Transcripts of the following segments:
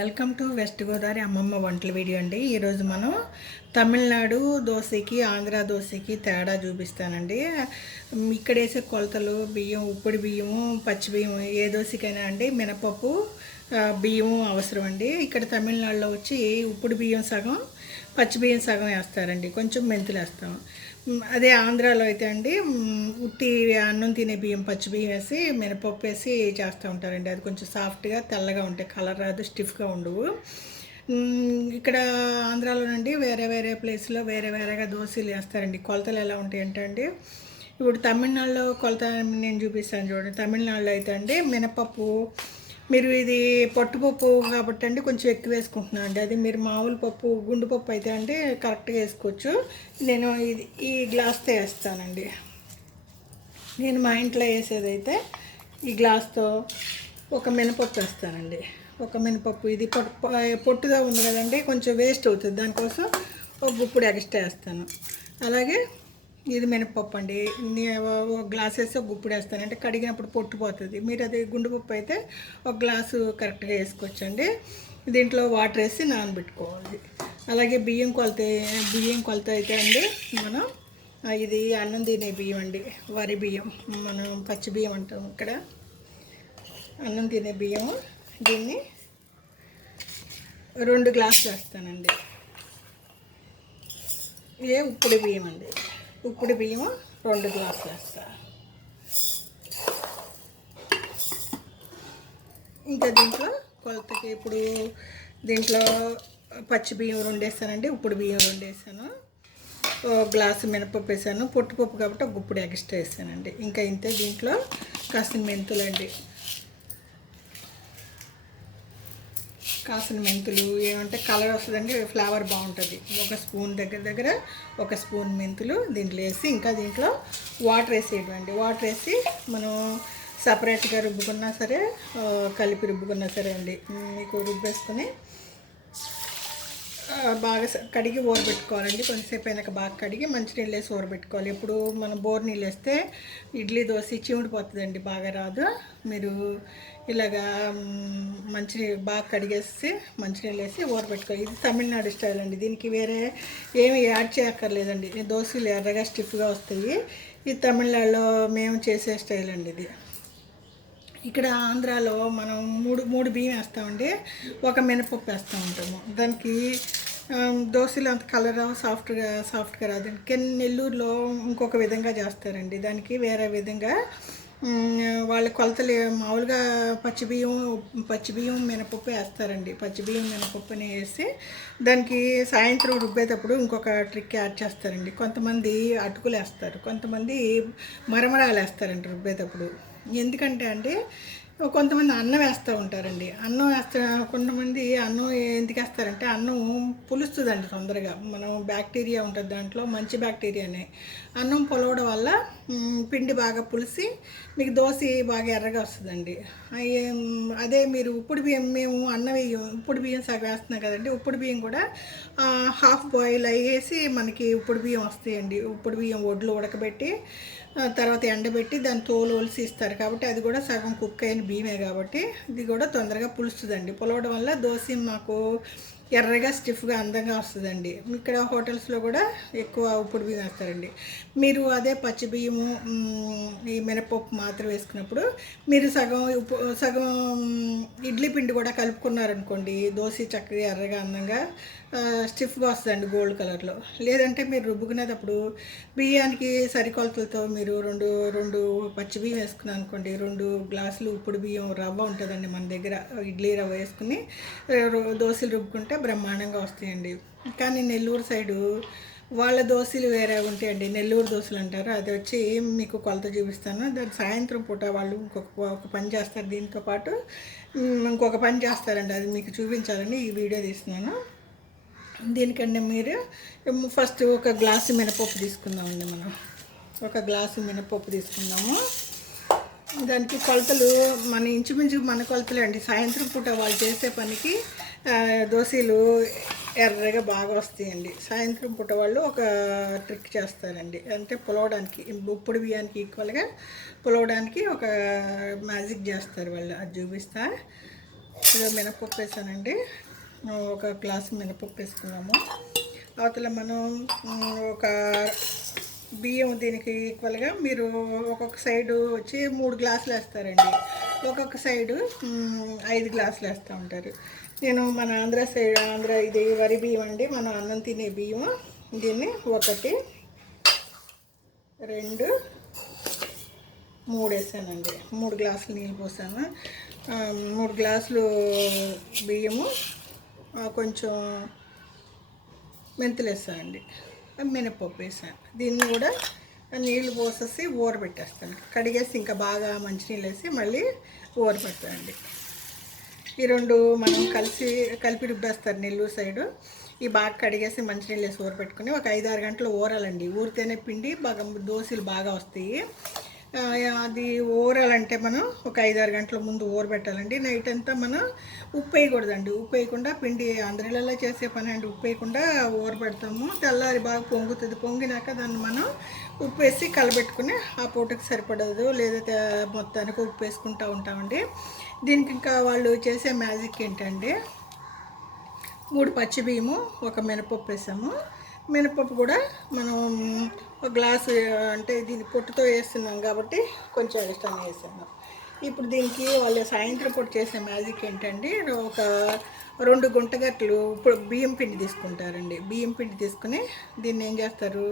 Welcome to west Godavari అమ్మమ్మ వంటల video అండి. ఈరోజు మనం తమిళనాడు దోశకి ఆంధ్ర దోశకి తేడా చూపిస్తానండి. ఇక్కడ వేసే కొలతలు బియ్యం, ఉప్పుడు బియ్యము, పచ్చి బియ్యం ఏ దోశకైనా అండి మినపప్పు బియ్యము అవసరం అండి. ఇక్కడ తమిళనాడులో వచ్చి ఉప్పుడు బియ్యం సగం, పచ్చి బియ్యం సగం వేస్తారండి, కొంచెం మెంతులు వేస్తాం. అదే ఆంధ్రాలో అయితే అండి ఉత్తి అన్నం తినే బియ్యం, పచ్చి బియ్యం వేసి మినపప్పు వేసి చేస్తూ ఉంటారండి. అది కొంచెం సాఫ్ట్గా తెల్లగా ఉంటాయి, కలర్ రాదు, స్టిఫ్గా ఉండవు. ఇక్కడ ఆంధ్రాలోనండి వేరే వేరే ప్లేస్లో వేరే వేరేగా దోశలు వేస్తారండి. కొలతలు ఎలా ఉంటాయి అంటే అండి, ఇప్పుడు తమిళనాడులో కొలత నేను చూపిస్తాను చూడండి. తమిళనాడులో అయితే అండి మినపప్పు మీరు ఇది పట్టుపప్పు కాబట్టి అండి కొంచెం ఎక్కువ వేసుకుంటున్నాను అండి. అది మీరు మామూలు పప్పు, గుండు పప్పు అయితే అండి కరెక్ట్గా వేసుకోవచ్చు. నేను ఈ గ్లాస్తో వేస్తానండి. నేను మా ఇంట్లో వేసేదైతే ఈ గ్లాస్తో ఒక మినపప్పు వేస్తానండి. ఒక మినపప్పు ఇది పొట్టుగా ఉంది కదండి, కొంచెం వేస్ట్ అవుతుంది, దానికోసం ఒక గుప్పుడు ఎక్స్ట్రా వేస్తాను. అలాగే ఇది మినపప్పు అండి, ఒక గ్లాస్ వేసి ఒక గుప్పుడు వేస్తాను, అంటే కడిగినప్పుడు పొట్టుపోతుంది. మీరు అది గుండుపప్పు అయితే ఒక గ్లాసు కరెక్ట్గా వేసుకోవచ్చండి. దీంట్లో వాటర్ వేసి నానబెట్టుకోవాలి. అలాగే బియ్యం కొలత అయితే అండి మనం ఇది అన్నం తినే బియ్యం అండి, వరి బియ్యం, మనం పచ్చి బియ్యం అంటాం ఇక్కడ, అన్నం తినే బియ్యము. దీన్ని 2 గ్లాసులు వేస్తానండి. ఇదే ఉప్పుడు బియ్యం అండి, ఉప్పుడు బియ్యము 2 గ్లాసులు వేస్తా. ఇంకా దీంట్లో కొలతకి ఇప్పుడు దీంట్లో పచ్చి బియ్యం 2 వేస్తానండి, ఉప్పుడు బియ్యం 2 వేసాను, గ్లాసు మినపప్పు వేసాను, పొట్టుపప్పు కాబట్టి ఒక గుప్పుడు ఎక్స్ట్రా వేసానండి. ఇంకా ఇంతే. దీంట్లో కాసిన మెంతులండి, కాసిన మెంతులు ఏమంటే కలర్ వస్తుందండి, ఫ్లేవర్ బాగుంటుంది. ఒక స్పూన్ దగ్గర ఒక స్పూన్ మెంతులు దీంట్లో వేసి, ఇంకా దీంట్లో వాటర్ వేసేయడం అండి. వాటర్ వేసి మనం సపరేట్గా రుబ్బుకున్నా సరే, కలిపి రుబ్బుకున్నా సరే అండి, మీకు రుబ్బేసుకొని బాగా కడిగి ఊరబెట్టుకోవాలండి. కొంచెంసేపు అయినాక బాగా కడిగి మంచినీళ్ళు వేసి ఊరబెట్టుకోవాలి. ఇప్పుడు మనం బోర్ నీళ్ళు వేస్తే ఇడ్లీ దోశ చిమిడిపోతుందండి, బాగా రాదు. మీరు ఇలాగా మంచినీళ్ళు బాగా కడిగేసి మంచినీళ్ళు వేసి ఊరబెట్టుకోవాలి. ఇది తమిళనాడు స్టైల్ అండి, దీనికి వేరే ఏమి యాడ్ చేయక్కర్లేదండి. దోశలు ఎర్రగా స్టిఫ్గా వస్తాయి. ఇది తమిళనాడులో మేము చేసే స్టైల్ అండి ఇది. ఇక్కడ ఆంధ్రాలో మనం మూడు బియ్యం వేస్తామండి, ఒక మినపప్పు వేస్తూ ఉంటాము. దానికి దోశలు అంత కలర్ సాఫ్ట్గా రాదు. నెల్లూరులో ఇంకొక విధంగా చేస్తారండి, దానికి వేరే విధంగా వాళ్ళ కొలతలు మామూలుగా పచ్చి బియ్యం మినపప్పు వేస్తారండి. పచ్చి బియ్యం మినపప్పుని వేసి దానికి సాయంత్రం రుబ్బేటప్పుడు ఇంకొక ట్రిక్ యాడ్ చేస్తారండి. కొంతమంది అటుకులు వేస్తారు, కొంతమంది మరమరాలు వేస్తారండి రుబ్బేటప్పుడు. ఎందుకంటే అండి కొంతమంది అన్నం వేస్తూ ఉంటారండి. అన్నం కొంతమంది అన్నం ఎందుకు వేస్తారంటే అన్నం పులుస్తుందండి తొందరగా, మనం బ్యాక్టీరియా ఉంటుంది దాంట్లో, మంచి బ్యాక్టీరియానే. అన్నం పొలవడం వల్ల పిండి బాగా పులిసి మీకు దోశ బాగా ఎర్రగా వస్తుందండి. అదే మీరు ఉప్పుడు బియ్యం, మేము అన్నం వేయం, ఉప్పుడు బియ్యం సగం వేస్తున్నాం కదండి, ఉప్పుడు బియ్యం కూడా హాఫ్ బాయిల్ అయ్యేసి మనకి ఉప్పుడు బియ్యం వస్తాయండి. ఉప్పుడు బియ్యం ఒడ్లు ఉడకబెట్టి తర్వాత ఎండబెట్టి దాన్ని తోలు ఒలిసి ఇస్తారు కాబట్టి అది కూడా సగం కుక్ అయిన బియ్యమే కాబట్టి ఇది కూడా తొందరగా పులుస్తుందండి. పులవడం వల్ల దోశ మాకు ఎర్రగా స్టిఫ్గా అందంగా వస్తుందండి. ఇక్కడ హోటల్స్లో కూడా ఎక్కువ ఉప్పుడు బియ్యం వేస్తారండి. మీరు అదే పచ్చి బియ్యము ఈ మినపప్పు మాత్రం వేసుకున్నప్పుడు మీరు సగం ఇడ్లీ పిండి కూడా కలుపుకున్నారనుకోండి, దోశ చక్కగా ఎర్రగా అందంగా స్టిఫ్గా వస్తుందండి, గోల్డ్ కలర్లో. లేదంటే మీరు రుబ్బుకునేటప్పుడు బియ్యానికి సరికొలతలతో మీరు రెండు పచ్చి బియ్యం వేసుకున్నాను అనుకోండి, 2 గ్లాసులు ఉప్పుడు బియ్యం రవ్వ ఉంటుందండి మన దగ్గర, ఇడ్లీ రవ్వ వేసుకుని దోశలు రుబ్బుకుంటే బ్రహ్మాండంగా వస్తాయండి. కానీ నెల్లూరు సైడు వాళ్ళ దోశలు వేరే ఉంటాయండి, నెల్లూరు దోశలు అంటారు. అది వచ్చి మీకు కొలత చూపిస్తాను. దాని సాయంత్రం పూట వాళ్ళు ఒక పని చేస్తారు, దీంతో పాటు ఇంకొక పని చేస్తారండి, అది మీకు చూపించాలని ఈ వీడియో తీస్తున్నాను. దీనికంటే మీరు ఫస్ట్ ఒక గ్లాసు మినపప్పు తీసుకుందామండి. మనం ఒక గ్లాసు మినపప్పు తీసుకుందాము. దానికి కొలతలు మన ఇంచుమించు మన కొలతలే అండి. సాయంత్రం పూట వాళ్ళు చేసే పనికి దోశలు ఎర్రగా బాగా వస్తాయండి. సాయంత్రం పూట వాళ్ళు ఒక ట్రిక్ చేస్తారండి, అంటే పులవడానికి, ఉప్పుడు బియ్యానికి ఈక్వల్గా పులవడానికి ఒక మ్యాజిక్ చేస్తారు వాళ్ళు, అది చూపిస్తా. ఇదో మినపప్పు వేసానండి. ఒక గ్లాసు మినపప్పు వేసుకున్నాము. అవతల మనం ఒక బియ్యం దీనికి ఈక్వల్గా మీరు ఒక్కొక్క సైడు వచ్చి 3 గ్లాసులు వేస్తారండి. ఒక్కొక్క సైడు 5 గ్లాసులు వేస్తూ ఉంటారు. నేను మన ఆంధ్ర ఇది వరి బియ్యం అండి, మనం అన్నం తినే బియ్యం. దీన్ని 1 2 3 వేసానండి. 3 గ్లాసులు నీళ్ళు పోసాను. 3 గ్లాసులు బియ్యము, కొంచెం మెంతులు వేసానండి, మినపప్పు వేసాను. దీన్ని కూడా నీళ్ళు పోసేసి ఊరబెట్టేస్తాను. కడిగేసి ఇంకా బాగా మంచినీళ్ళు వేసి మళ్ళీ ఊరబెడతానండి. ఈ 2 మనం కలిపి రుబ్బేస్తారు నెల్లూరు సైడు. ఈ బాగా కడిగేసి మంచినీళ్ళు వేసి ఊరబెట్టుకుని ఒక 5-6 గంటలు ఊరాలండి. ఊరితేనే పిండి బాగా దోశలు బాగా వస్తాయి. అది ఊరాలంటే మనం ఒక 5-6 గంటల ముందు ఊరబెట్టాలండి. నైట్ అంతా మనం ఉప్పు వేయకూడదండి. ఉప్పు వేయకుండా పిండి అందరిలో చేసే పని అండి. ఉప్పు వేయకుండా ఊరబెడతాము. తెల్లారి బాగా పొంగుతుంది. పొంగినాక దాన్ని మనం ఉప్పు వేసి కలబెట్టుకుని ఆ పూటకి సరిపడదు లేదా మొత్తానికి ఉప్పు వేసుకుంటూ ఉంటామండి. దీనికి ఇంకా వాళ్ళు చేసే మ్యాజిక్ ఏంటంటే 3 పచ్చి బియ్యము, ఒక మినపప్పు వేసాము. మినపప్పు కూడా మనం ఒక గ్లాసు, అంటే దీన్ని పొట్టుతో వేస్తున్నాం కాబట్టి కొంచెం ఎక్స్ట్రానే వేసాను. ఇప్పుడు దీనికి వాళ్ళు సాయంత్రం పూట చేసే మ్యాజిక్ ఏంటంటే ఒక 2 గుంటగట్లు ఇప్పుడు బియ్యం పిండి తీసుకుంటారండి. బియ్యం పిండి తీసుకుని దీన్ని ఏం చేస్తారు,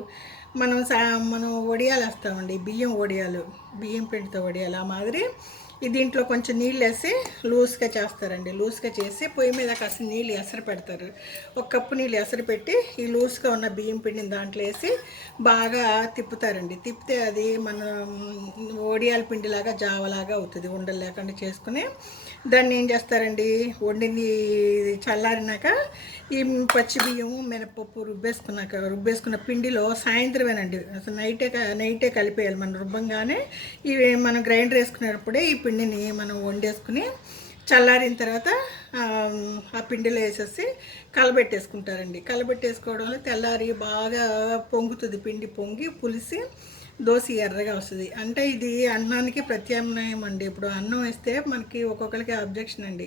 మనం వడియాలు వేస్తామండి, బియ్యం పిండితో వడియాలు. ఆ మాదిరి దీంట్లో కొంచెం నీళ్ళు వేసి లూజ్గా చేస్తారండి. లూజ్గా చేసి పొయ్యి మీద కాస్త నీళ్ళు ఎసరు పెడతారు. 1 కప్పు నీళ్ళు ఎసరు పెట్టి ఈ లూజ్గా ఉన్న బియ్యం పిండిని దాంట్లో వేసి బాగా తిప్పుతారండి. తిప్పితే అది మన వడియాల పిండిలాగా జావలాగా అవుతుంది. ఉండలు లేకుండా చేసుకుని దాన్ని ఏం చేస్తారండి, వండింది చల్లారినాక ఈ పచ్చి బియ్యము, మినపప్పు రుబ్బేసుకున్న పిండిలో సాయంత్రమేనండి, అసలు నైటే కలిపేయాలి. మనం రుబ్బంగానే ఇవి మనం గ్రైండర్ వేసుకునేటప్పుడే ఈ పిండిని మనం వండేసుకుని చల్లారిన తర్వాత ఆ పిండిలో వేసేసి కలబెట్టేసుకుంటారండి. కలబెట్టేసుకోవడం వల్ల తెల్లారి బాగా పొంగుతుంది. పిండి పొంగి పులిసి దోశ ఎర్రగా వస్తుంది. అంటే ఇది అన్నానికి ప్రత్యామ్నాయం అండి. ఇప్పుడు అన్నం వేస్తే మనకి ఒక్కొక్కరికి అబ్జెక్షన్ అండి.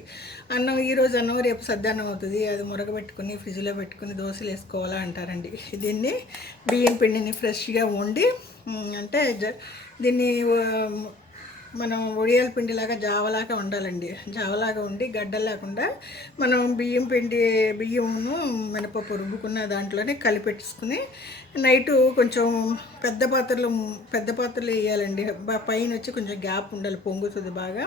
ఈరోజు అన్నం రేపు సద్దన్నం అవుతుంది, అది మురగబెట్టుకుని ఫ్రిడ్జ్లో పెట్టుకుని దోశలు వేసుకోవాలా అంటారండి. దీన్ని బియ్యం పిండిని ఫ్రెష్గా వండి అంటే దీన్ని మనం వడియాల పిండిలాగా జావలాగా ఉండాలండి. జావలాగా ఉండి గడ్డలు లేకుండా మనం బియ్యమును మినపప్పు రుబ్బుకున్న దాంట్లోనే కలిపెట్టుకుని నైటు కొంచెం పెద్ద పాత్రలు వేయాలండి. పైన వచ్చి కొంచెం గ్యాప్ ఉండాలి, పొంగుతుంది బాగా.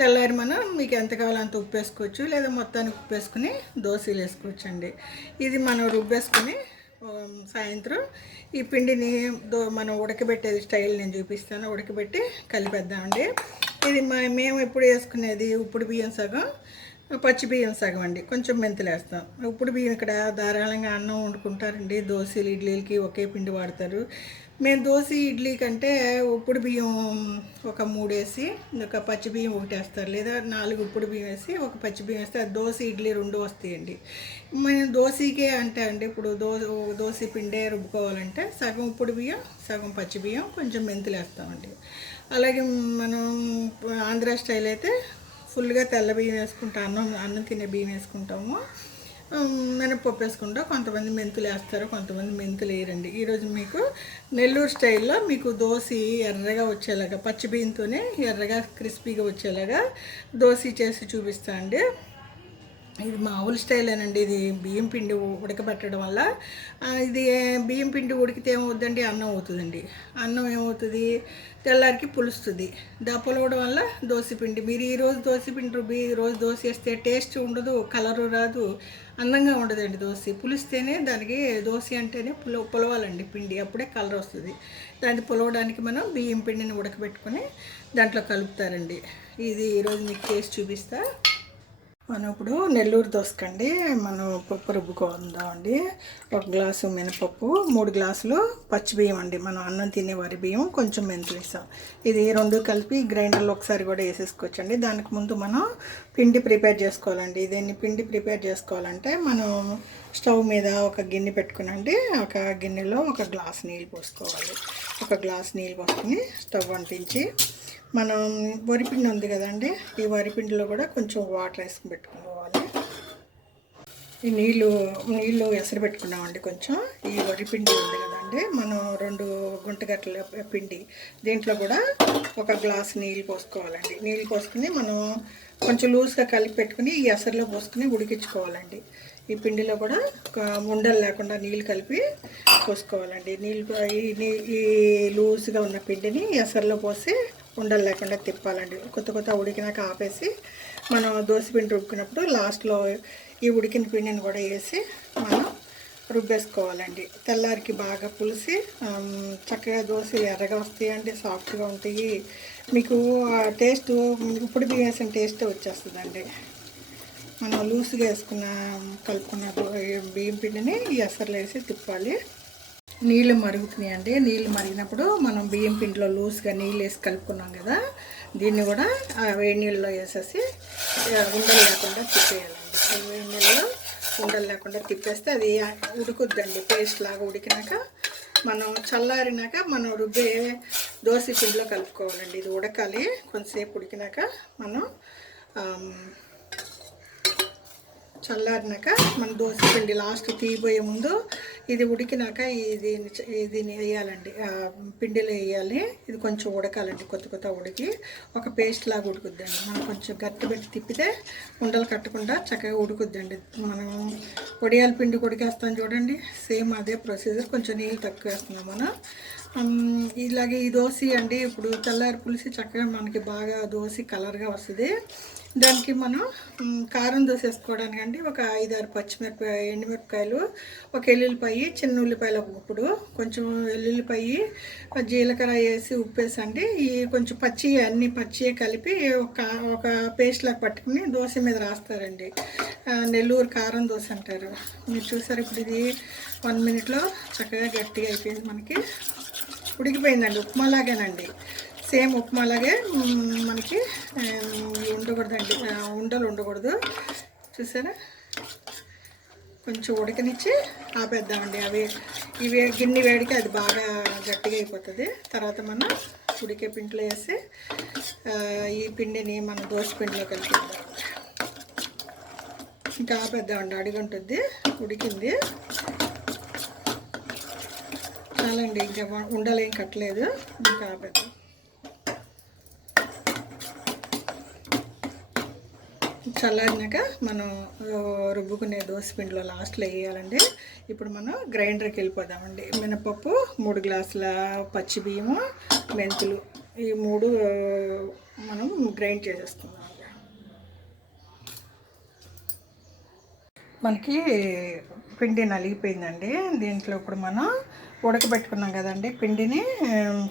తెల్లారి మనం మీకు ఎంత కావాలో అంత ఉప్పు వేసుకోవచ్చు, లేదా మొత్తానికి ఉప్పు వేసుకుని దోశలు వేసుకోవచ్చు అండి. ఇది మనం రుబ్బేసుకుని సాయంత్రం ఈ పిండిని మనం ఉడకబెట్టేది స్టైల్ నేను చూపిస్తాను. ఉడకబెట్టి కలిపేద్దామండి. ఇది మేము ఎప్పుడు వేసుకునేది ఉప్పుడు బియ్యం సగం, పచ్చి బియ్యం సగం అండి. కొంచెం మెంతులు వేస్తాం. ఉప్పుడు బియ్యం ఇక్కడ ధారాళంగా అన్నం వండుకుంటారండి. దోశలు ఇడ్లీలకి ఒకే పిండి వాడతారు. మేము దోశ ఇడ్లీ కంటే ఉప్పుడు బియ్యం ఒక 3 వేసి ఒక పచ్చి బియ్యం 1 వేస్తారు, లేదా 4 ఉప్పుడు బియ్యం వేసి ఒక పచ్చి బియ్యం వేస్తే దోశ ఇడ్లీ 2 వస్తాయండి. మేము దోశకే అంటే అండి, ఇప్పుడు దోశ పిండే రుబ్బుకోవాలంటే సగం ఉప్పుడు బియ్యం, సగం పచ్చి బియ్యం, కొంచెం మెంతులు వేస్తామండి. అలాగే మనం ఆంధ్ర స్టైల్ అయితే ఫుల్గా తెల్ల బియ్యం వేసుకుంటాం, అన్నం తినే బియ్యం వేసుకుంటాము. మినపప్పు వేసుకుంటాం. కొంతమంది మెంతులు వేస్తారు, కొంతమంది మెంతులు వేయరండి. ఈరోజు మీకు నెల్లూరు స్టైల్లో మీకు దోశ ఎర్రగా వచ్చేలాగా, పచ్చి బియ్యంతోనే ఎర్రగా క్రిస్పీగా వచ్చేలాగా దోశ చేసి చూపిస్తా అండి. ఇది మామూలు స్టైలేనండి. ఇది బియ్యం పిండి ఉడకబెట్టడం వల్ల ఇది బియ్యం పిండి ఉడికితే ఏమవుతుందండి, అన్నం అవుతుందండి. అన్నం ఏమవుతుంది, తెల్లారికి పులుస్తుంది. పులవడం వల్ల దోశపిండి, మీరు ఈరోజు దోశపిండి రుబ్బి ఈరోజు దోశ వేస్తే టేస్ట్ ఉండదు, కలరు రాదు, అందంగా ఉండదండి. దోశ పులిస్తేనే దానికి, దోశ అంటేనే పులవాలండి పిండి, అప్పుడే కలర్ వస్తుంది. దాన్ని పులవడానికి మనం బియ్యం పిండిని ఉడకబెట్టుకొని దాంట్లో కలుపుతారండి. ఇది ఈరోజు మీకు టేస్ట్ చూపిస్తా. మనం ఇప్పుడు నెల్లూరు దోసకండి మనం పప్పు రుబ్బుకుందామండి. 1 గ్లాసు మినపప్పు, 3 గ్లాసులు పచ్చి బియ్యం అండి, మనం అన్నం తినే వరి బియ్యం, కొంచెం మెంతులు వేసాం. ఇది 2 కలిపి గ్రైండర్లో ఒకసారి కూడా వేసేసుకోవచ్చండి. దానికి ముందు మనం పిండి ప్రిపేర్ చేసుకోవాలండి. దీన్ని పిండి ప్రిపేర్ చేసుకోవాలంటే మనం స్టవ్ మీద ఒక గిన్నె పెట్టుకునండి. ఒక గిన్నెలో 1 గ్లాసు నీళ్ళు పోసుకోవాలి. 1 గ్లాసు నీళ్ళు పోసుకుని స్టవ్ అంటించి మనం వరిపిండి ఉంది కదండి, ఈ వరిపిండిలో కూడా కొంచెం వాటర్ వేసుకుని పెట్టుకోవాలి. ఈ నీళ్ళు ఎసరు పెట్టుకున్నామండి. కొంచెం ఈ వరిపిండి ఉంది కదండి, మనం 2 గుంటగట్టల పిండి, దీంట్లో కూడా 1 గ్లాస్ నీళ్ళు పోసుకోవాలండి. నీళ్ళు పోసుకుని మనం కొంచెం లూజ్గా కలిపి పెట్టుకుని ఈ ఎసరులో పోసుకుని ఉడికించుకోవాలండి. ఈ పిండిలో కూడా ఉండలు లేకుండా నీళ్ళు కలిపి పోసుకోవాలండి. ఈ లూజ్గా ఉన్న పిండిని ఎసరులో పోసి ఉండలు లేకుండా తిప్పాలండి. కొత్త ఉడికినాక ఆపేసి మనం దోసపిండి రుబ్బినప్పుడు లాస్ట్లో ఈ ఉడికిన పిండిని కూడా వేసి మనం రుబ్బేసుకోవాలండి. తెల్లారికి బాగా పులిసి చక్కగా దోశ ఎర్రగా వస్తాయండి, సాఫ్ట్గా ఉంటాయి. మీకు టేస్ట్ ఇప్పుడు బియ్యం వేసిన టేస్టే వచ్చేస్తుందండి. మనం లూజ్గా కలుపుకున్న బియ్యం పిండిని ఈ ఎసరులో వేసి తిప్పాలి. నీళ్ళు మరుగుతున్నాయండి. నీళ్ళు మరిగినప్పుడు మనం బియ్యం పిండిలో లూజ్గా నీళ్ళు వేసి కలుపుకున్నాం కదా, దీన్ని కూడా వేడి నీళ్ళలో వేసేసి ఉండలు లేకుండా తిప్పేయాలండి. వేడి నీళ్ళలో ఉండలు లేకుండా తిప్పేస్తే అది ఉడుకుద్దండి. పేస్ట్ లాగా ఉడికినాక మనం చల్లారినాక మనం రుబ్బే దోశ పిండిలో కలుపుకోవాలండి. ఇది ఉడకాలి, కొంతసేపు ఉడికినాక మనం చల్లారినాక మన దోశ పిండి లాస్ట్ తీయబోయే ముందు ఇది ఉడికినాక దీన్ని వేయాలండి, పిండిలో వేయాలి. ఇది కొంచెం ఉడకాలండి, కొత్త ఉడికి ఒక పేస్ట్ లాగా ఉడుకుద్దండి. మనం కొంచెం గట్టి పెట్టి తిప్పితే ఉండలు కట్టకుండా చక్కగా ఉడుకుద్దండి. మనం వడియాల పిండి ఉడికేస్తాం చూడండి, సేమ్ అదే ప్రొసీజర్. కొంచెం నీళ్ళు తక్కువ వేస్తున్నాం మనం. ఇలాగే ఈ దోశ అండి ఇప్పుడు తెల్లారి పులిసి చక్కగా మనకి బాగా దోశ కలర్గా వస్తుంది. దానికి మనం కారం దోశ వేసుకోవడానికి అండి ఒక 5-6 ఎండుమిరపకాయలు, ఒక ఎల్లుల్లిపాయి, చిన్న ఉల్లిపాయలు ఒక గుప్పుడు, కొంచెం ఎల్లుల్లిపాయి, జీలకర్ర వేసి ఉప్పేసండి. ఈ కొంచెం అన్ని పచ్చియే కలిపి ఒక పేస్ట్ లాగా పట్టుకుని దోశ మీద రాస్తారండి. నెల్లూరు కారం దోశ అంటారు. మీరు చూసారు, ఇప్పుడు ఇది 1 మినిట్లో చక్కగా గట్టిగా అయిపోయింది, మనకి ఉడికిపోయిందండి. ఉప్మాలాగేనండి, సేమ్ ఉప్మాలాగే. మనకి ఉండకూడదండి, ఉండలు ఉండకూడదు. చూసారా, కొంచెం ఉడకనిచ్చి ఆపేద్దామండి. ఇవి గిన్నె వేడికి అది బాగా గట్టిగా అయిపోతుంది. తర్వాత మనం ఉడికే పిండిలో వేసి ఈ పిండిని మనం దోశ పిండిలో కలిపేద్దాం. ఇంకా ఆపేద్దామండి, అడుగుంటుంది. ఉడికింది చాలండి, ఇంకా ఉండలు ఏం కట్టలేదు. ఇంకా ఆపేద్దాం. చల్లారినాక మనం రుబ్బుకునే దోశ పిండిలో లాస్ట్లో వేయాలండి. ఇప్పుడు మనం గ్రైండర్కి వెళ్ళిపోదామండి. మినపప్పు, 3 గ్లాసుల పచ్చి బియ్యము, మెంతులు, ఈ 3 మనం గ్రైండ్ చేసేసుకుందాం. మనకి పిండి నలిగిపోయిందండి. దీంట్లో ఇప్పుడు మనం ఉడకబెట్టుకున్నాం కదండి పిండిని,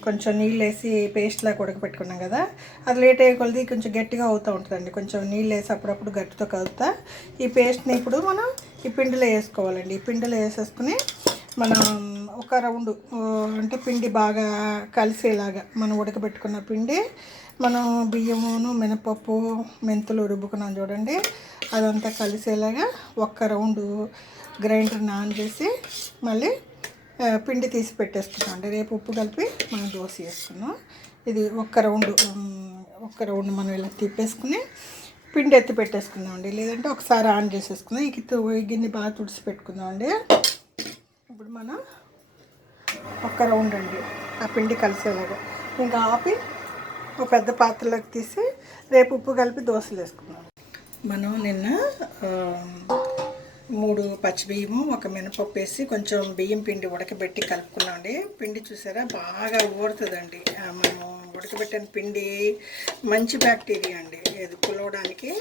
కొంచెం నీళ్ళు వేసి పేస్ట్ లాగా ఉడకబెట్టుకున్నాం కదా, అది లేట్ అయ్యే కొలది కొంచెం గట్టిగా అవుతూ ఉంటుందండి. కొంచెం నీళ్ళు వేసి అప్పుడప్పుడు గట్టితో కలుపుతా ఈ పేస్ట్ని ఇప్పుడు మనం ఈ పిండిలో వేసుకోవాలండి. ఈ పిండిలో వేసేసుకుని మనం ఒక రౌండ్ అంటే పిండి బాగా కలిసేలాగా మనం ఉడకబెట్టుకున్న పిండి, మనం బియ్యమును, మినపప్పు, మెంతులు రుబ్బుకున్నాం చూడండి, అదంతా కలిసేలాగా ఒక్క రౌండు గ్రైండర్ని ఆన్ చేసి మళ్ళీ పిండి తీసి పెట్టేసుకున్నాం అండి. రేపు ఉప్పు కలిపి మనం దోశ వేసుకున్నాం. ఇది ఒక్క రౌండ్ మనం ఇలా తిప్పేసుకుని పిండి ఎత్తి పెట్టేసుకుందాం అండి. లేదంటే ఒకసారి ఆన్ చేసేసుకుందాం. ఈ గిన్నె బాగా తుడిచి పెట్టుకుందాం అండి. ఇప్పుడు మనం ఒక్క రౌండ్ అండి ఆ పిండి కలిసేలాగా ఇంకా ఆపి ఒక పెద్ద పాత్రలోకి తీసి రేపు ఉప్పు కలిపి దోశలు వేసుకుందాం. మనం నిన్న 3 పచ్చిబియ్యము, ఒక మినపప్పు వేసి కొంచెం బియ్యం పిండి ఉడకబెట్టి కలుపుకున్నామండి. పిండి చూసారా బాగా ఊరుతుందండి. మనం ఉడకబెట్టిన పిండి మంచి బ్యాక్టీరియా అండి. ఇది పులవడానికి,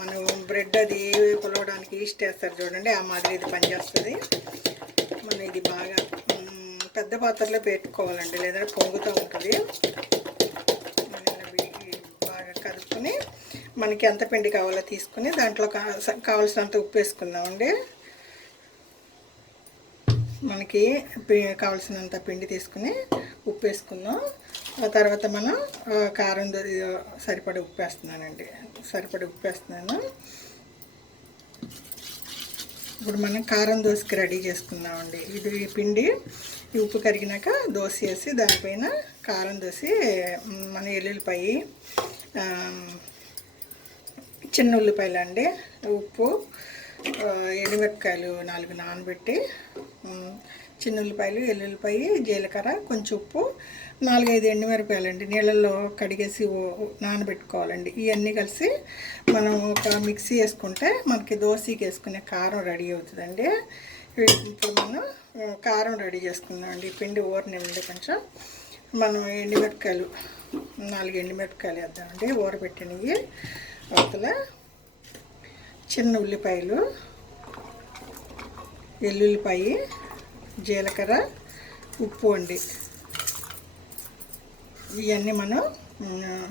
మనం బ్రెడ్ అది పులవడానికి ఈస్ట్ వేస్తారు చూడండి, ఆ మాదిరి ఇది పనిచేస్తుంది. మనం ఇది బాగా పెద్ద పాత్రలో పెట్టుకోవాలండి, లేదా పొంగుతూ ఉంటుంది. బాగా కలుపుకొని మనకి ఎంత పిండి కావాలో తీసుకుని దాంట్లో కావాల్సినంత ఉప్పు వేసుకుందామండి. మనకి కావాల్సినంత పిండి తీసుకుని ఉప్పు వేసుకుందాం. ఆ తర్వాత మనం కారం సరిపడి ఉప్పు వేస్తున్నానండి, సరిపడి ఉప్పు వేస్తున్నాను. ఇప్పుడు మనం కారం దోశకి రెడీ చేసుకుందామండి. ఇది పిండి ఈ ఉప్పు కరిగినాక దోశ వేసి దానిపైన కారం దోసి మన ఎల్లుల్లిపాయి, చిన్న ఉల్లిపాయలు అండి, ఉప్పు, ఎండుమిరపకాయలు 4 నానబెట్టి, చిన్న ఉల్లిపాయలు, ఎల్లుల్లిపాయి, జీలకర్ర, కొంచెం ఉప్పు, 4-5 ఎండుమిరపకాయలు అండి నీళ్ళల్లో కడిగేసి నానబెట్టుకోవాలండి. ఇవన్నీ కలిసి మనం ఒక మిక్సీ వేసుకుంటే మనకి దోశకి వేసుకునే కారం రెడీ అవుతుందండి. ఇప్పుడు మనం కారం రెడీ చేసుకున్నాం అండి. పిండి ఊరనివ్వండి కొంచెం. మనం ఎండుమిరపకాయలు 4 ఎండుమిరపకాయలు వేద్దామండి ఊరబెట్టినవి. అవతల చిన్న ఉల్లిపాయలు, ఎల్లుల్లిపాయి, జీలకర్ర, ఉప్పు అండి. ఇవన్నీ మనం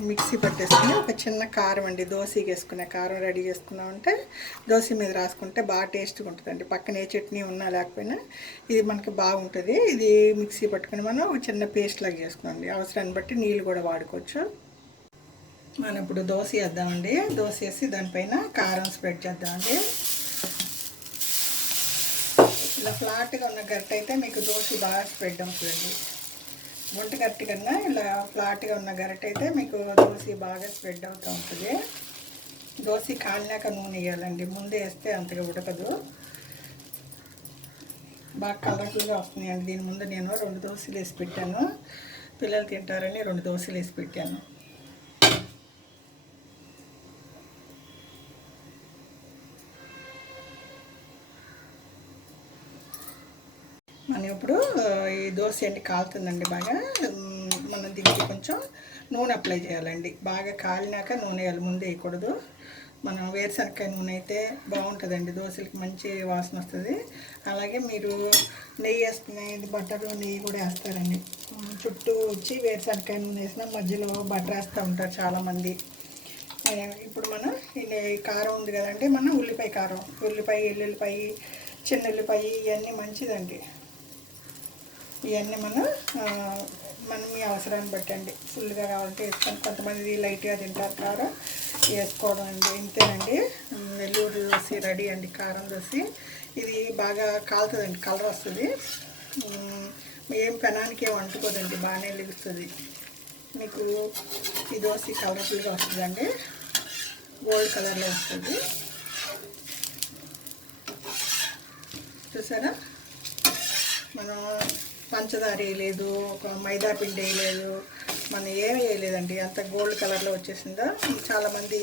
మిక్సీ పట్టేసుకుని ఒక చిన్న కారం అండి, దోశకి వేసుకునే కారం రెడీ చేసుకున్నామంటే దోశ మీద రాసుకుంటే బాగా టేస్ట్గా ఉంటుందండి. పక్కన ఏ చట్నీ ఉన్నా లేకపోయినా ఇది మనకి బాగుంటుంది. ఇది మిక్సీ పట్టుకుని మనం ఒక చిన్న పేస్ట్ లాగా చేసుకున్నాండి. అవసరాన్ని బట్టి నీళ్ళు కూడా వాడుకోవచ్చు. మనం ఇప్పుడు దోశ వేద్దామండి. దోశ వేసి దానిపైన కారం స్ప్రెడ్ చేద్దామండి. ఇలా ఫ్లాట్గా ఉన్న గరిటె అయితే మీకు దోశ బాగా స్ప్రెడ్ అవుతుందండి. వంట గరిటె కన్నా ఇలా ఫ్లాట్గా ఉన్న గరిటె అయితే మీకు దోశ బాగా స్ప్రెడ్ అవుతూ ఉంటుంది. దోశ కాలినాక నూనె వేయాలండి, ముందే వేస్తే అంతగా ఉడకదు. బాగా కలర్ఫుల్గా వస్తున్నాయండి. దీని ముందు నేను 2 దోశలు వేసి పెట్టాను, పిల్లలు తింటారని 2 దోశలు వేసి పెట్టాను. మనం ఇప్పుడు ఈ దోశ ఏంటి కాలుతుందండి బాగా. మనం దీనికి కొంచెం నూనె అప్లై చేయాలండి. బాగా కాలినాక నూనె వేయాలి, ముందు వేయకూడదు. మనం వేరుశనగకాయ నూనె అయితే బాగుంటుందండి, దోశలకి మంచి వాసన వస్తుంది. అలాగే మీరు నెయ్యి వేసుకునే బటర్ నెయ్యి కూడా వేస్తారండి. చుట్టూ వచ్చి వేరుశనగకాయ నూనె వేసిన మధ్యలో బటర్ వేస్తూ ఉంటారు చాలామంది. ఇప్పుడు మనం ఈ కారం ఉంది కదండి, మనం ఉల్లిపాయ కారం, ఉల్లిపాయ, ఎల్లుల్లిపాయ, చిన్న ఉల్లిపాయ ఇవన్నీ మంచిదండి. ఇవన్నీ మనం మీ అవసరాన్ని బట్టండి. ఫుల్గా కావాలంటే వేసుకొని, కొంతమంది లైట్గా తింటారు కారం, వేసుకోవడం అండి. ఇంతేనండి, నెల్లూరు దోశ రెడీ అండి, కారం దోశ. ఇది బాగా కాలుతుందండి, కలర్ వస్తుంది. ఏం పెనానికి ఏం అంటుకోదండి, బాగానే లెగుస్తుంది. మీకు ఈ దోశ కలర్ఫుల్గా వస్తుందండి, గోల్డ్ కలర్లో వస్తుంది. చూసారా, మనం పంచదార వేయలేదు, ఒక మైదా పిండి వేయలేదు, మనం ఏమి వేయలేదండి, అంత గోల్డ్ కలర్లో వచ్చేసిందో. చాలామంది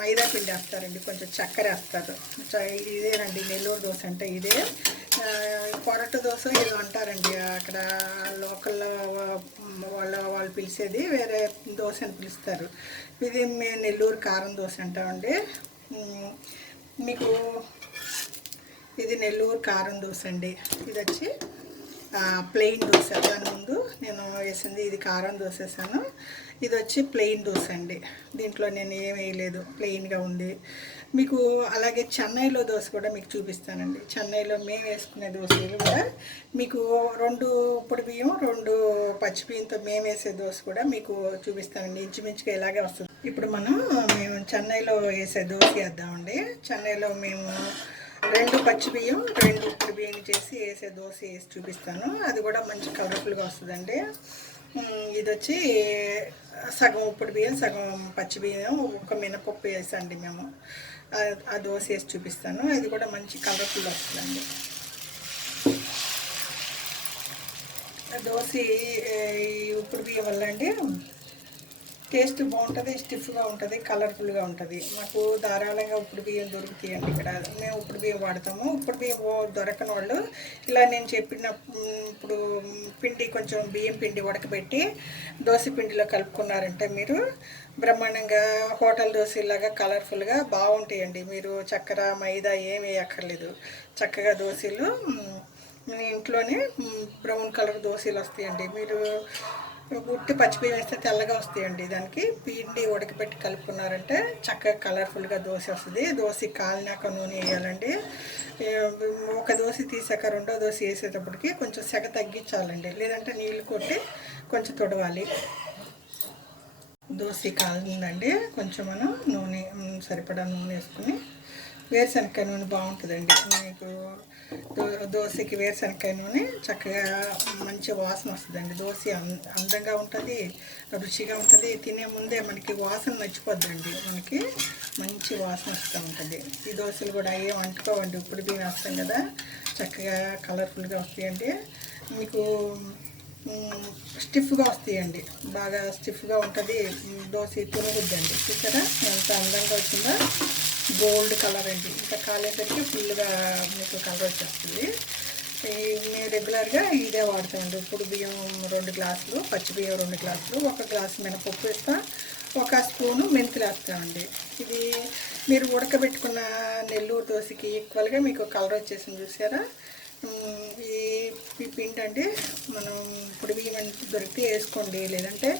మైదా పిండి వేస్తారండి, కొంచెం చక్కెర వేస్తారు. ఇదేనండి నెల్లూరు దోశ అంటే ఇదే. పొరటు దోశ ఏదో అంటారండి, అక్కడ లోకల్లో వాళ్ళు పిలిచేది వేరే దోశ అని పిలుస్తారు. ఇది మేము నెల్లూరు కారం దోశ అంటామండి. మీకు ఇది నెల్లూరు కారం దోశ అండి. ఇది వచ్చి ప్లెయిన్ దోశ. దాని ముందు నేను వేసింది ఇది కారం దోశ వేసాను. ఇది వచ్చి ప్లెయిన్ దోశ అండి, దీంట్లో నేను ఏం వేయలేదు, ప్లెయిన్గా ఉంది. మీకు అలాగే చెన్నైలో దోశ కూడా మీకు చూపిస్తానండి. చెన్నైలో మేము వేసుకునే దోశలు కూడా మీకు 2 పొడి బియ్యం, 2 పచ్చి బియ్యంతో మేము వేసే దోశ కూడా మీకు చూపిస్తానండి. ఇంచుమించుగా ఇలాగే వస్తుంది. ఇప్పుడు మేము చెన్నైలో వేసే దోశ వేద్దామండి. చెన్నైలో మేము 2 పచ్చి బియ్యం, 2 ఉప్పుడు బియ్యం చేసి వేసే దోశ వేసి చూపిస్తాను. అది కూడా మంచి కలర్ఫుల్గా వస్తుందండి. ఇది వచ్చి సగం ఉప్పుడు బియ్యం, సగం పచ్చి బియ్యం, ఒక మినపప్పు వేసండి మేము. ఆ దోశ వేసి చూపిస్తాను. ఇది కూడా మంచి కలర్ఫుల్ వస్తుందండి. దోశ ఈ ఉప్పుడు బియ్యం వల్ల అండి టేస్ట్ బాగుంటుంది, స్టిఫ్గా ఉంటుంది, కలర్ఫుల్గా ఉంటుంది. మాకు ధారాళంగా ఉప్పుడు బియ్యం దొరుకుతాయండి ఇక్కడ. మేము ఉప్పుడు బియ్యం వాడతాము. ఉప్పుడు బియ్యం దొరకని వాళ్ళు ఇలా నేను చెప్పిన ఇప్పుడు పిండి కొంచెం బియ్యం పిండి ఉడకబెట్టి దోశ పిండిలో కలుపుకున్నారంటే మీరు బ్రహ్మాండంగా హోటల్ దోశలాగా కలర్ఫుల్గా బాగుంటాయండి. మీరు చక్కెర మైదా ఏమి వేయక్కర్లేదు, చక్కగా దోశలు మీ ఇంట్లోనే బ్రౌన్ కలర్ దోశలు వస్తాయండి. మీరు ఉట్టి పచ్చిబియ్యం వేస్తే తెల్లగా వస్తాయండి. దానికి పిండి ఉడకబెట్టి కలుపుకున్నారంటే చక్కగా కలర్ఫుల్గా దోశ వస్తుంది. దోశ కాలినాక నూనె వేయాలండి. ఒక దోశ తీసాక 2వ దోశ వేసేటప్పటికి కొంచెం సెగ తగ్గించాలండి, లేదంటే నీళ్ళు కొట్టి కొంచెం తొడవాలి. దోశ కాలిందండి, కొంచెం మనం నూనె సరిపడా నూనె వేసుకుని వేరుశనగకాయ నూనె బాగుంటుందండి మీకు. దోశకి వేరుశనగకాయ నూనె చక్కగా మంచి వాసన వస్తుందండి. దోశ అందంగా ఉంటుంది, రుచిగా ఉంటుంది. తినే ముందే మనకి వాసన నచ్చిపోద్దండి, మనకి మంచి వాసన వస్తూ ఉంటుంది. ఈ దోశలు కూడా ఏం అంటుకోవండి, ఇప్పుడు బియ్యం వేస్తాం కదా, చక్కగా కలర్ఫుల్గా వస్తాయండి. మీకు స్టిఫ్గా వస్తాయండి, బాగా స్టిఫ్గా ఉంటుంది. దోశ తినవద్దండి. చూసారా ఎంత అందంగా వచ్చిందో, గోల్డ్ కలర్ అండి. ఇంకా కాలేసరికి ఫుల్గా మీకు కలర్ వచ్చేస్తుంది. మేము రెగ్యులర్గా ఇదే వాడతామండి. ఇప్పుడు బియ్యం 2 గ్లాసులు, పచ్చి బియ్యం 2 గ్లాసులు, 1 గ్లాసు మినపప్పు వేస్తాం, 1 స్పూను మెంతులు వేస్తామండి. ఇది మీరు ఉడకబెట్టుకున్న నెల్లూరు దోశకి ఈక్వల్గా మీకు కలర్ వచ్చేసింది. చూసారా ఈ పిండి అండి, మనం పొడి బియ్యం దొరికితే వేసుకోండి, లేదంటే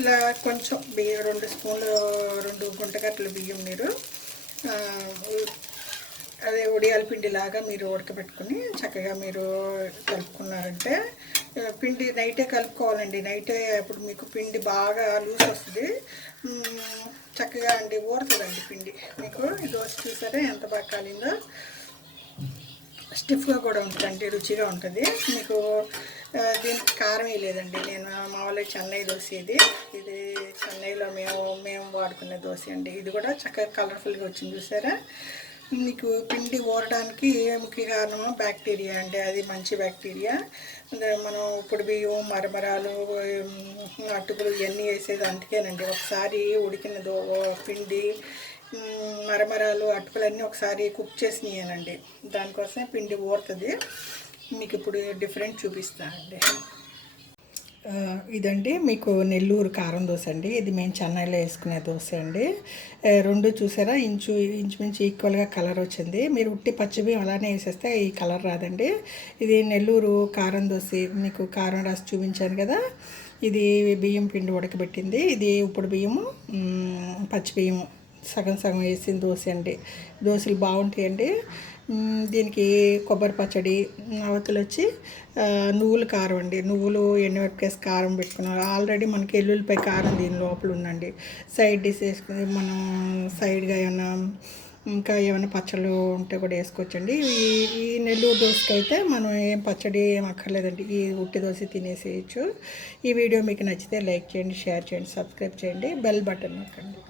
ఇలా కొంచెం బియ్యం 2 స్పూన్లు 2 గుంటగట్టల బియ్యం మీరు అదే ఉడియాల పిండిలాగా మీరు ఉడకబెట్టుకుని చక్కగా మీరు కలుపుకున్నారంటే, పిండి నైటే కలుపుకోవాలండి. నైటే అప్పుడు మీకు పిండి బాగా లూజ్ వస్తుంది, చక్కగా అండి ఊరుతుందండి పిండి మీకు. ఈ దోశ చూసారా ఎంత బాగా కాలిందో, స్టిఫ్గా కూడా ఉంటుందండి, రుచిగా ఉంటుంది మీకు. దీనికి కారం లేదండి. నేను మామూలుగా చెన్నై దోశ ఇది చెన్నైలో మేము వాడుకునే దోశ అండి. ఇది కూడా చక్కగా కలర్ఫుల్గా వచ్చింది. చూసారా మీకు పిండి ఊరడానికి ముఖ్య కారణం బ్యాక్టీరియా అండి, అది మంచి బ్యాక్టీరియా. మనం ఇప్పుడు బియ్యం మరమరాలు అటుకులు ఇవన్నీ వేసేది అందుకేనండి. ఒకసారి ఉడికిన పిండి మరమరాలు అటుకులన్నీ ఒకసారి కుక్ చేసినాయనండి, దానికోసమే పిండి ఊరుతుంది. మీకు ఇప్పుడు డిఫరెంట్ చూపిస్తానండి. ఇదండి మీకు నెల్లూరు కారం దోశ అండి. ఇది మేము చెన్నైలో వేసుకునే దోశ అండి. 2 చూసారా ఇంచుమించు ఈక్వల్గా కలర్ వచ్చింది. మీరు ఉట్టి పచ్చిబియ్యం అలానే వేసేస్తే ఈ కలర్ రాదండి. ఇది నెల్లూరు కారం దోశ, మీకు కారం రాసి చూపించాను కదా. ఇది బియ్యం పిండి ఉడకబెట్టింది, ఇది ఇప్పుడు బియ్యము పచ్చి బియ్యము సగం సగం వేసిన దోశ అండి. దోశలు బాగుంటాయండి. దీనికి కొబ్బరి పచ్చడి, అవతలు వచ్చి నువ్వుల కారం అండి. నువ్వులు ఎండుమిరపకాయ కారం పెట్టుకున్నారు. ఆల్రెడీ మనకి ఎల్లుల్లిపాయ కారం దీని లోపల ఉందండి. సైడ్ డిష్ వేసుకుని మనం సైడ్గా ఇంకా ఏమైనా పచ్చళ్ళు ఉంటే కూడా వేసుకోవచ్చండి. ఈ నెల్లూరు దోశకి అయితే మనం ఏం పచ్చడి ఏం అక్కర్లేదండి, ఈ ఉట్టి దోశ తినేసేయచ్చు. ఈ వీడియో మీకు నచ్చితే లైక్ చేయండి, షేర్ చేయండి, సబ్స్క్రైబ్ చేయండి, బెల్ బటన్ నొక్కండి.